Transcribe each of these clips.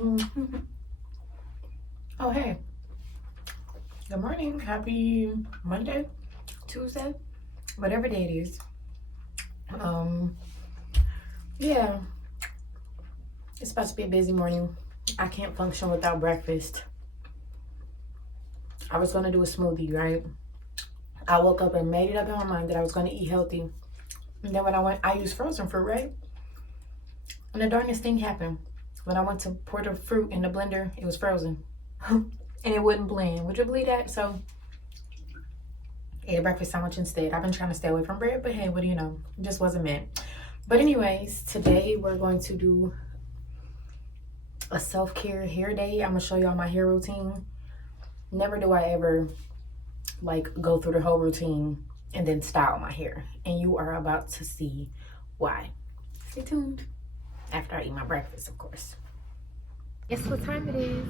Oh, hey. Good morning. Happy Monday, Tuesday, whatever day it is. Yeah, it's about to be a busy morning. I can't function without breakfast. I was gonna do a smoothie, right? I woke up and made it up in my mind that I was gonna eat healthy. And then when I used frozen fruit, right? And the darndest thing happened. When I went to pour the fruit in the blender, it was frozen. And it wouldn't blend. Would you believe that? So, ate a breakfast sandwich instead. I've been trying to stay away from bread, but hey, what do you know? It just wasn't meant. But anyways, today we're going to do a self-care hair day. I'm gonna show y'all my hair routine. Never do I ever like go through the whole routine and then style my hair. And you are about to see why. Stay tuned. After I eat my breakfast, of course. Guess what time it is?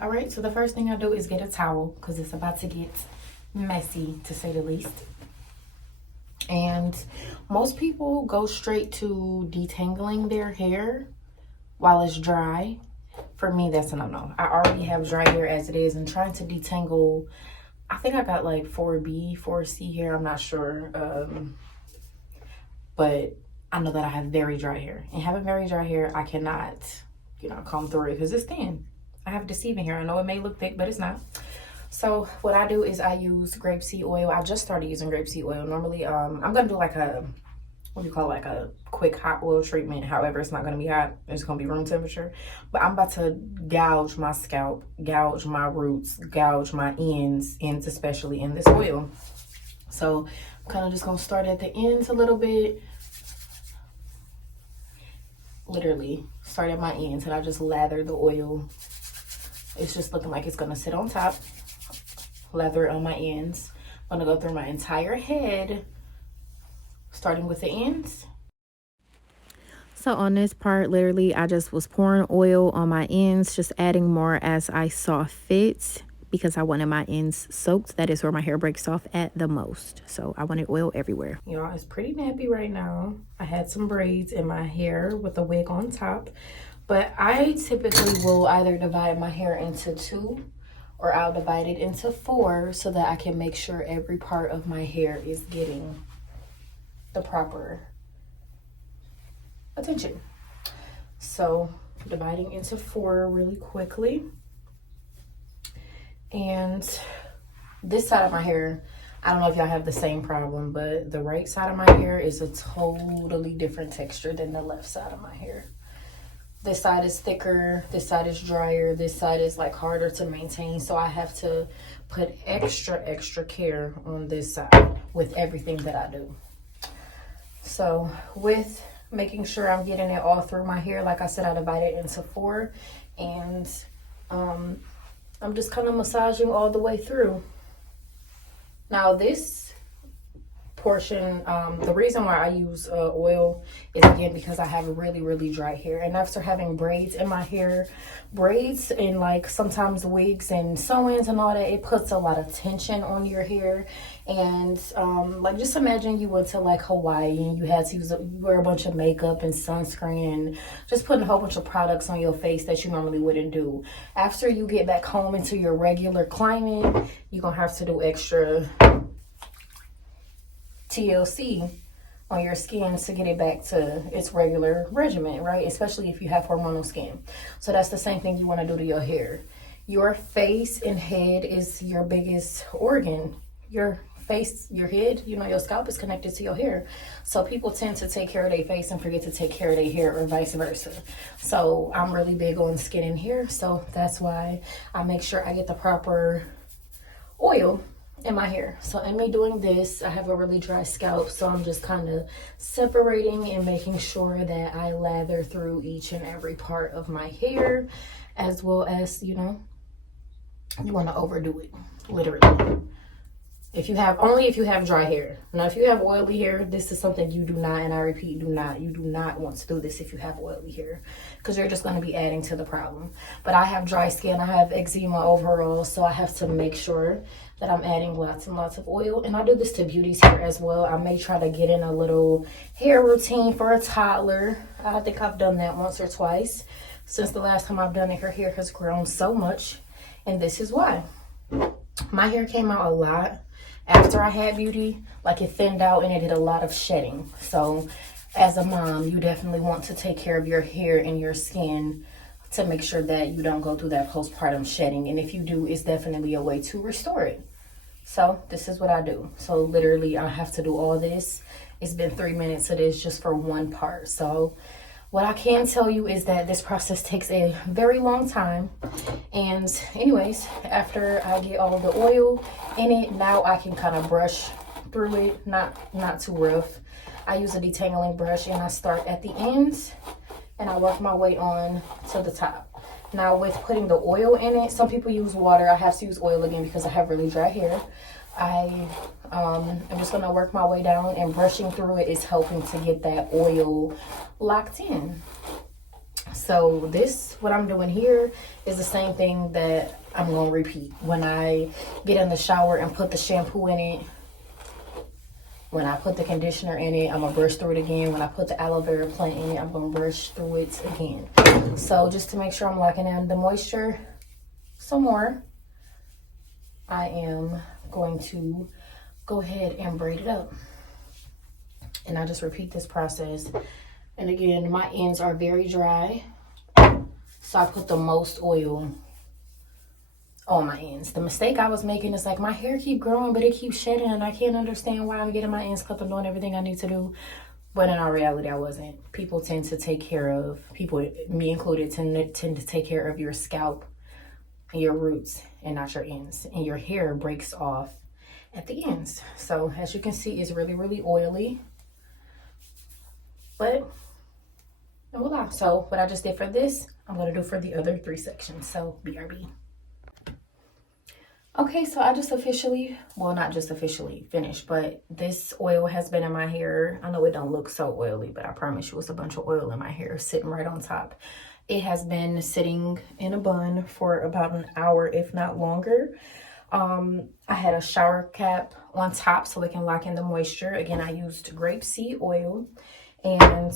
All right, so the first thing I do is get a towel because it's about to get messy, to say the least. And most people go straight to detangling their hair while it's dry. For me, that's a no-no. I already have dry hair as it is, and trying to detangle, I think I got like 4B, 4C hair, I'm not sure. But I know that I have very dry hair. And having very dry hair, I cannot, comb through it because it's thin. I have deceiving hair. I know it may look thick, but it's not. So what I do is I use grapeseed oil. I just started using grapeseed oil. Normally, I'm gonna do like a, like a quick hot oil treatment. However, it's not gonna be hot. It's gonna be room temperature. But I'm about to gouge my scalp, gouge my roots, gouge my ends especially in this oil. So I'm kind of just gonna start at the ends a little bit. Literally start at my ends, and I just lather the oil. It's just looking like it's gonna sit on top. Lather it on my ends. I'm gonna go through my entire head, starting with the ends. So on this part, literally, I just was pouring oil on my ends, just adding more as I saw fit because I wanted my ends soaked. That is where my hair breaks off at the most. So I wanted oil everywhere. Y'all, it's pretty nappy right now. I had some braids in my hair with a wig on top. But I typically will either divide my hair into 2 or I'll divide it into 4 so that I can make sure every part of my hair is getting the proper attention. So dividing into 4 really quickly. And this side of my hair, I don't know if y'all have the same problem, but the right side of my hair is a totally different texture than the left side of my hair. This side is thicker, this side is drier, this side is like harder to maintain. So I have to put extra care on this side with everything that I do. So with making sure I'm getting it all through my hair, like I said, I divide it into 4. And I'm just kind of massaging all the way through. Now this portion, the reason why I use oil is again because I have really dry hair, and after having braids in my hair, braids and like sometimes wigs and sew-ins and all that, it puts a lot of tension on your hair. And like just imagine you went to like Hawaii and you had to wear a bunch of makeup and sunscreen and just putting a whole bunch of products on your face that you normally wouldn't do. After you get back home into your regular climate, you're gonna have to do extra TLC on your skin to get it back to its regular regimen, right? Especially if you have hormonal skin. So that's the same thing you want to do to your hair. Your face and head is your biggest organ. Your face, your head, you know, your scalp is connected to your hair. So people tend to take care of their face and forget to take care of their hair, or vice versa. So I'm really big on skin and hair, so that's why I make sure I get the proper oil in my hair. So in me doing this, I have a really dry scalp, so I'm just kind of separating and making sure that I lather through each and every part of my hair, as well as, you know, you want to overdo it, literally. If you have, only if you have dry hair. Now, if you have oily hair, this is something you do not, and I repeat, you do not want to do this if you have oily hair, because you're just going to be adding to the problem. But I have dry skin, I have eczema overall, so I have to make sure that I'm adding lots and lots of oil. And I do this to Beauty's hair as well. I may try to get in a little hair routine for a toddler. I think I've done that once or twice. Since the last time I've done it, her hair has grown so much, and this is why. My hair came out a lot after I had Beauty. Like, it thinned out and it did a lot of shedding. So as a mom, you definitely want to take care of your hair and your skin to make sure that you don't go through that postpartum shedding. And if you do, it's definitely a way to restore it. So this is what I do. So literally I have to do all this. It's been 3 minutes of this just for one part. So what I can tell you is that this process takes a very long time. And anyways, after I get all the oil in it, now I can kind of brush through it, not too rough. I use a detangling brush, and I start at the ends and I work my way on to the top. Now with putting the oil in it, some people use water. I have to use oil again because I have really dry hair. I'm just gonna work my way down, and brushing through it is helping to get that oil locked in. So this, what I'm doing here, is the same thing that I'm gonna repeat when I get in the shower and put the shampoo in it. When I put the conditioner in it, I'm gonna brush through it again. When I put the aloe vera plant in it, I'm gonna brush through it again. So just to make sure I'm locking in the moisture some more, I am going to go ahead and braid it up. And I just repeat this process. And again, my ends are very dry, so I put the most oil on my ends. The mistake I was making is like, my hair keep growing, but it keeps shedding, and I can't understand why I'm getting my ends clipped and doing everything I need to do. But in all reality, I wasn't. People tend to take care of, people, me included, tend to take care of your scalp and your roots and not your ends. And your hair breaks off at the ends. So as you can see, it's really oily. But voila. So what I just did for this, I'm going to do for the other 3 sections. So BRB. Okay, so I just officially, well, not just officially finished, but this oil has been in my hair. I know it don't look so oily, but I promise you it's a bunch of oil in my hair sitting right on top. It has been sitting in a bun for about an hour, if not longer. I had a shower cap on top so it can lock in the moisture. Again, I used grapeseed oil. And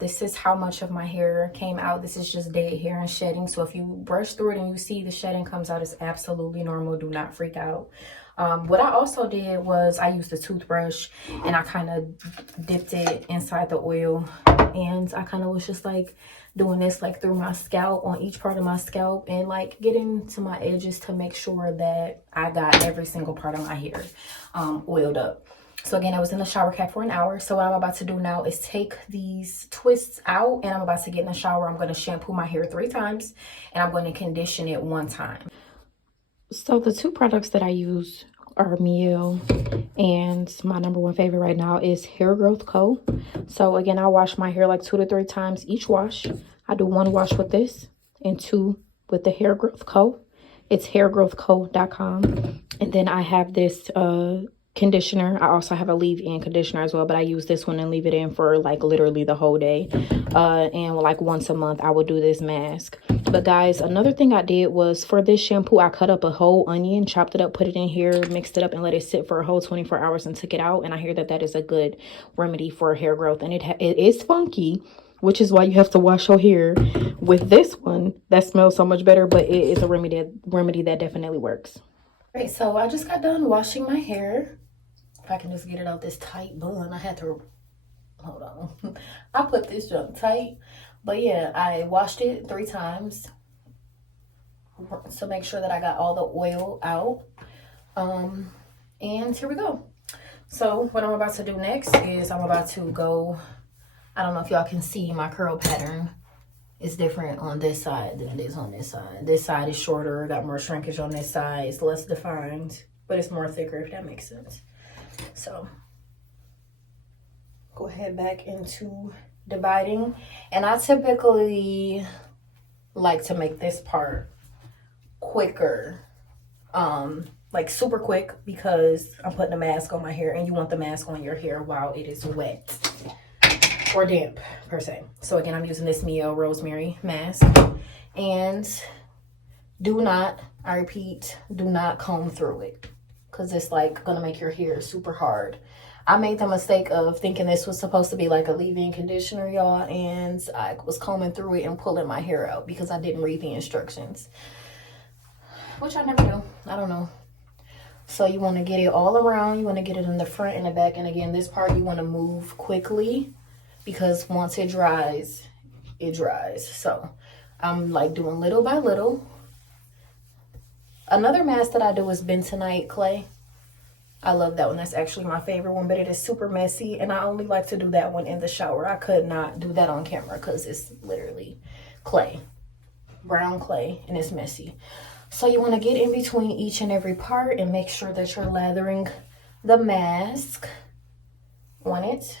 this is how much of my hair came out. This is just dead hair and shedding. So if you brush through it and you see the shedding comes out, it's absolutely normal. Do not freak out. What I also did was I used a toothbrush and I kind of dipped it inside the oil. And I kind of was just like doing this like through my scalp, on each part of my scalp, and like getting to my edges to make sure that I got every single part of my hair oiled up. So again, I was in the shower cap for an hour. So what I'm about to do now is take these twists out, and I'm about to get in the shower. I'm going to shampoo my hair 3 times, and I'm going to condition it 1 time. So the 2 products that I use are Miel, and my #1 favorite right now is Hair Growth Co. So again, I wash my hair like 2 to 3 times each wash. I do 1 wash with this and 2 with the Hair Growth Co. It's hairgrowthco.com. And then I have this conditioner. I also have a leave-in conditioner as well, but I use this one and leave it in for like literally the whole day. And like once a month I will do this mask. But guys, another thing I did was for this shampoo, I cut up a whole onion, chopped it up, put it in here, mixed it up, and let it sit for a whole 24 hours and took it out. And I hear that that is a good remedy for hair growth. And it is funky, which is why you have to wash your hair with this one that smells so much better, but it is a remedy that definitely works. All right, so I just got done washing my hair. If I can just get it out this tight bun, I had to, hold on. I put this junk tight, but yeah, I washed it 3 times to make sure that I got all the oil out. And here we go. So what I'm about to do next is I'm about to go, I don't know if y'all can see my curl pattern. It's different on this side than it is on this side. This side is shorter, got more shrinkage on this side. It's less defined, but it's more thicker, if that makes sense. So go ahead back into dividing. And I typically like to make this part quicker, like super quick, because I'm putting a mask on my hair and you want the mask on your hair while it is wet or damp per se. So again, I'm using this Mio Rosemary mask, and do not, I repeat, do not comb through it, because it's like gonna make your hair super hard. I made the mistake of thinking this was supposed to be like a leave-in conditioner, y'all, and I was combing through it and pulling my hair out because I didn't read the instructions, which I never do. I don't know. So you want to get it all around. You want to get it in the front and the back, and again, this part you want to move quickly, because once it dries, it dries. So I'm like doing little by little. Another mask that I do is bentonite clay. I love that one. That's actually my favorite one, but it is super messy, and I only like to do that one in the shower. I could not do that on camera because it's literally clay, brown clay, and it's messy. So you want to get in between each and every part and make sure that you're lathering the mask on it.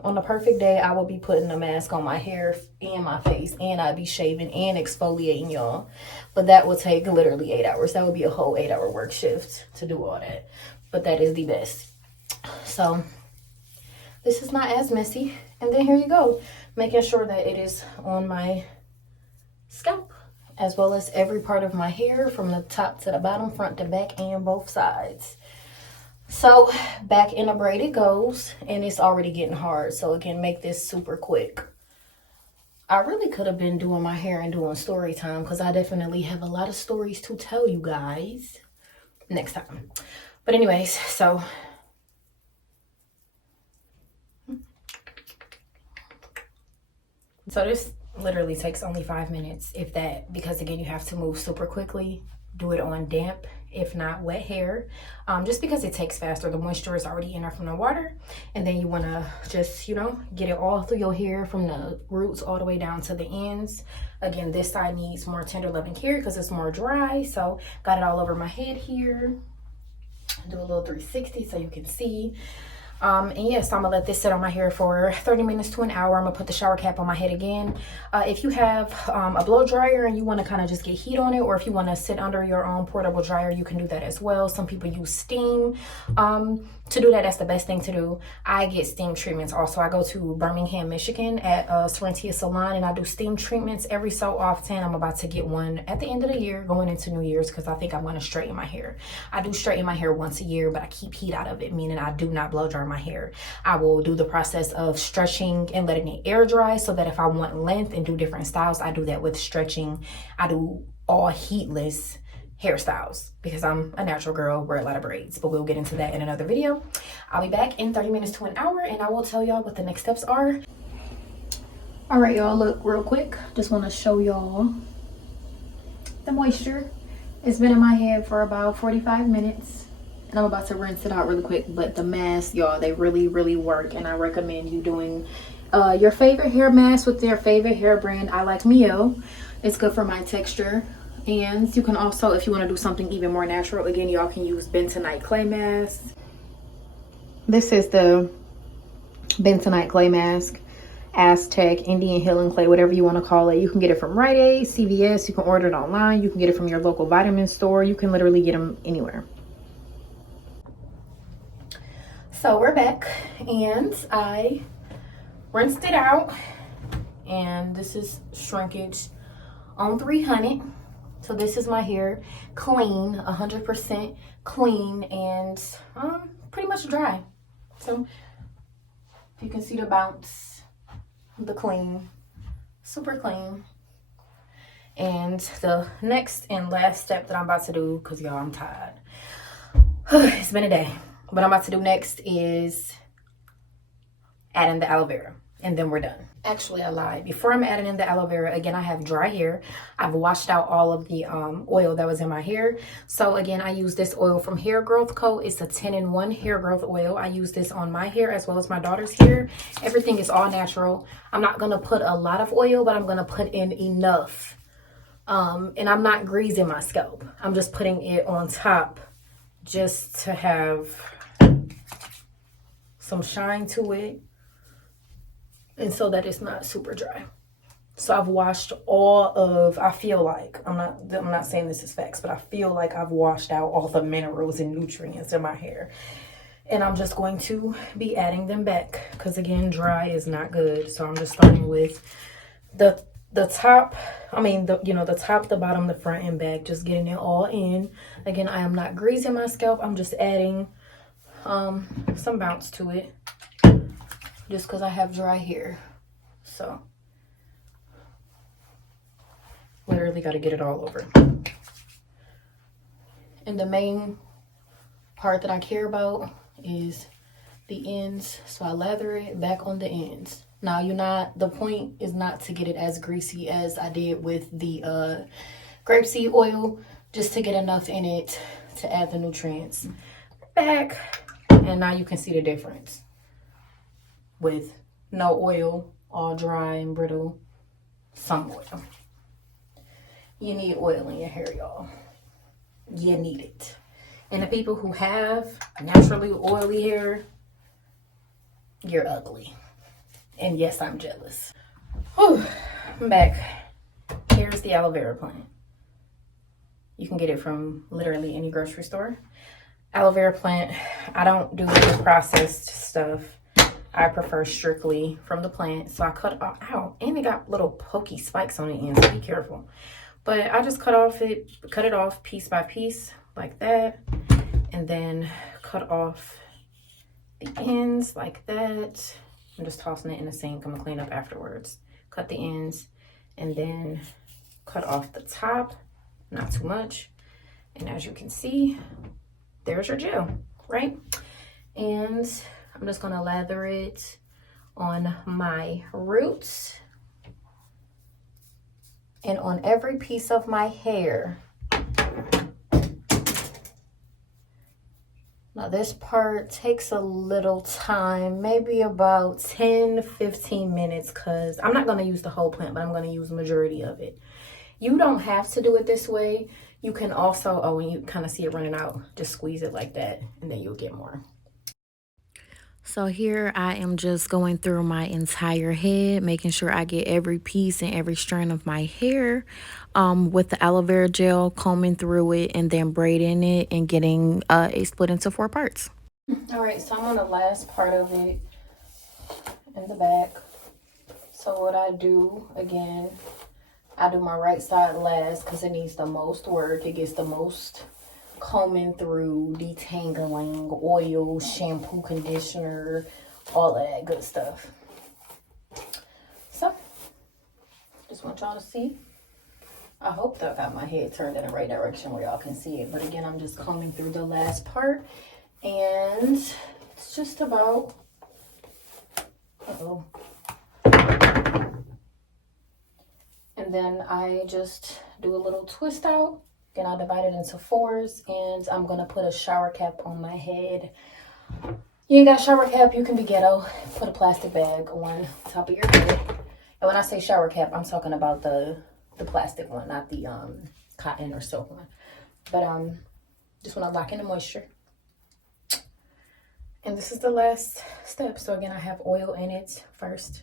On a perfect day, I will be putting a mask on my hair and my face, and I'd be shaving and exfoliating, y'all. But that will take literally 8 hours. That would be a whole 8-hour work shift to do all that. But that is the best. So this is not as messy. And then here you go, making sure that it is on my scalp, as well as every part of my hair from the top to the bottom, front to back, and both sides. So back in a braid it goes, and it's already getting hard. So again, make this super quick. I really could have been doing my hair and doing story time, because I definitely have a lot of stories to tell you guys next time. But anyways, so this literally takes only 5 minutes, if that, because again, you have to move super quickly. Do it on damp, if not wet hair, just because it takes faster. The moisture is already in there from the water, and then you want to just, you know, get it all through your hair from the roots all the way down to the ends. Again, this side needs more tender loving care because it's more dry. So got it all over my head here. Do a little 360 so you can see. And yes, I'm gonna let this sit on my hair for 30 minutes to an hour. I'm gonna put the shower cap on my head again. If you have a blow dryer and you want to kind of just get heat on it, or if you want to sit under your own portable dryer, you can do that as well. Some people use steam to do that. That's the best thing to do. I get steam treatments also. I go to Birmingham, Michigan at Serentia Salon, and I do steam treatments every so often. I'm about to get one at the end of the year, going into New Year's, because I think I'm going to straighten my hair. I do straighten my hair once a year, but I keep heat out of it, meaning I do not blow dry my hair. I will do the process of stretching and letting it air dry, so that if I want length and do different styles, I do that with stretching. I do all heatless hairstyles because I'm a natural girl, wear a lot of braids, but we'll get into that in another video. I'll be back in 30 minutes to an hour, and I will tell y'all what the next steps are. All right, y'all, look real quick. Just want to show y'all the moisture. It's been in my head for about 45 minutes. And I'm about to rinse it out really quick. But the masks, y'all, they really, really work. And I recommend you doing your favorite hair mask with their favorite hair brand. I like Mio. It's good for my texture. And you can also, if you want to do something even more natural, again, y'all can use bentonite clay mask. This is the bentonite clay mask. Aztec, Indian healing clay, whatever you want to call it. You can get it from Rite Aid, CVS. You can order it online. You can get it from your local vitamin store. You can literally get them anywhere. So we're back, and I rinsed it out, and this is shrinkage on 300. So this is my hair, clean, 100% clean, and pretty much dry. So you can see the bounce, the clean, super clean. And the next and last step that I'm about to do, because y'all, I'm tired. It's been a day. What I'm about to do next is adding the aloe vera, and then we're done. Actually, I lied. Before I'm adding in the aloe vera, again, I have dry hair. I've washed out all of the oil that was in my hair. So again, I use this oil from Hair Growth Co. It's a 10-in-1 hair growth oil. I use this on my hair as well as my daughter's hair. Everything is all natural. I'm not gonna put a lot of oil, but I'm gonna put in enough. And I'm not greasing my scalp. I'm just putting it on top just to have some shine to it, and so that it's not super dry. So I've washed all of, I feel like, I'm not saying this is facts, but I feel like I've washed out all the minerals and nutrients in my hair. And I'm just going to be adding them back, because again, dry is not good. So I'm just starting with the top, the top, the bottom, the front, and back, just getting it all in. Again, I am not greasing my scalp. I'm just adding some bounce to it, just because I have dry hair. So literally got to get it all over. And the main part that I care about is the ends, so I lather it back on the ends. Now, the point is not to get it as greasy as I did with the grapeseed oil, just to get enough in it to add the nutrients back. And now you can see the difference with no oil, all dry and brittle, some oil. You need oil in your hair, y'all. You need it. And the people who have naturally oily hair, you're ugly. And yes, I'm jealous. Whew, I'm back. Here's the aloe vera plant. You can get it from literally any grocery store. Aloe vera plant, I don't do the processed stuff. I prefer strictly from the plant. So I cut it out, and it got little pokey spikes on the end, so be careful. But I just cut it off piece by piece like that, and then cut off the ends like that. I'm just tossing it in the sink. I'm gonna clean up afterwards. Cut the ends, and then cut off the top, not too much. And as you can see, there's your gel, right? And I'm just gonna lather it on my roots and on every piece of my hair. Now this part takes a little time, maybe about 10-15 minutes, because I'm not going to use the whole plant, but I'm going to use the majority of it. You don't have to do it this way. You can also, when you kind of see it running out, just squeeze it like that, and then you'll get more. So here I am just going through my entire head, making sure I get every piece and every strand of my hair with the aloe vera gel, combing through it, and then braiding it and getting it split into 4 parts. All right, so I'm on the last part of it in the back. So what I do, again, I do my right side last because it needs the most work. It gets the most combing through, detangling, oil, shampoo, conditioner, all of that good stuff. So just want y'all to see. I hope that I got my head turned in the right direction where y'all can see it. But again, I'm just combing through the last part, and it's just about and then I just do a little twist out. Again, I'll divide it into 4s, and I'm gonna put a shower cap on my head. You ain't got a shower cap, you can be ghetto. Put a plastic bag on top of your head. And when I say shower cap, I'm talking about the plastic one, not the cotton or silk one. But just want to lock in the moisture. And this is the last step. So again, I have oil in it first,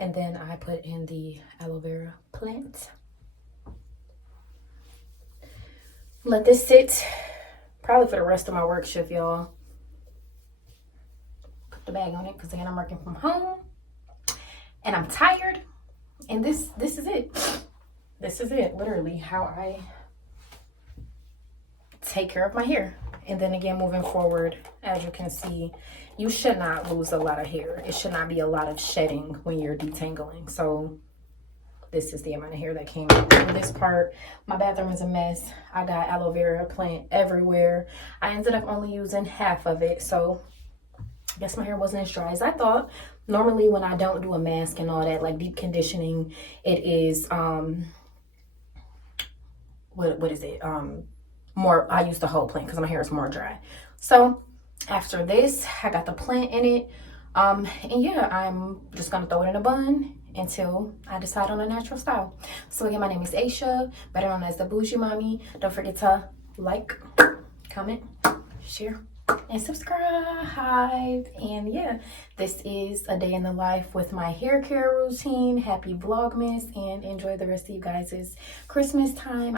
and then I put in the aloe vera plant. Let this sit probably for the rest of my work shift, y'all. the bag on it because again I'm working from home and I'm tired. And this is it. This is it, literally, how I take care of my hair. And then again, moving forward, as you can see, you should not lose a lot of hair. It should not be a lot of shedding when you're detangling. So this is the amount of hair that came out. For this part, my bathroom is a mess. I got aloe vera plant everywhere. I ended up only using half of it. So I guess my hair wasn't as dry as I thought. Normally when I don't do a mask and all that, like deep conditioning, it is, what is it? More, I use the whole plant because my hair is more dry. So after this, I got the plant in it. And yeah, I'm just gonna throw it in a bun until I decide on a natural style. So again, my name is Aisha, better known as the Bougie Mommy. Don't forget to like, comment, share, and subscribe. And yeah, this is a day in the life with my hair care routine. Happy Vlogmas, and enjoy the rest of you guys' Christmas time.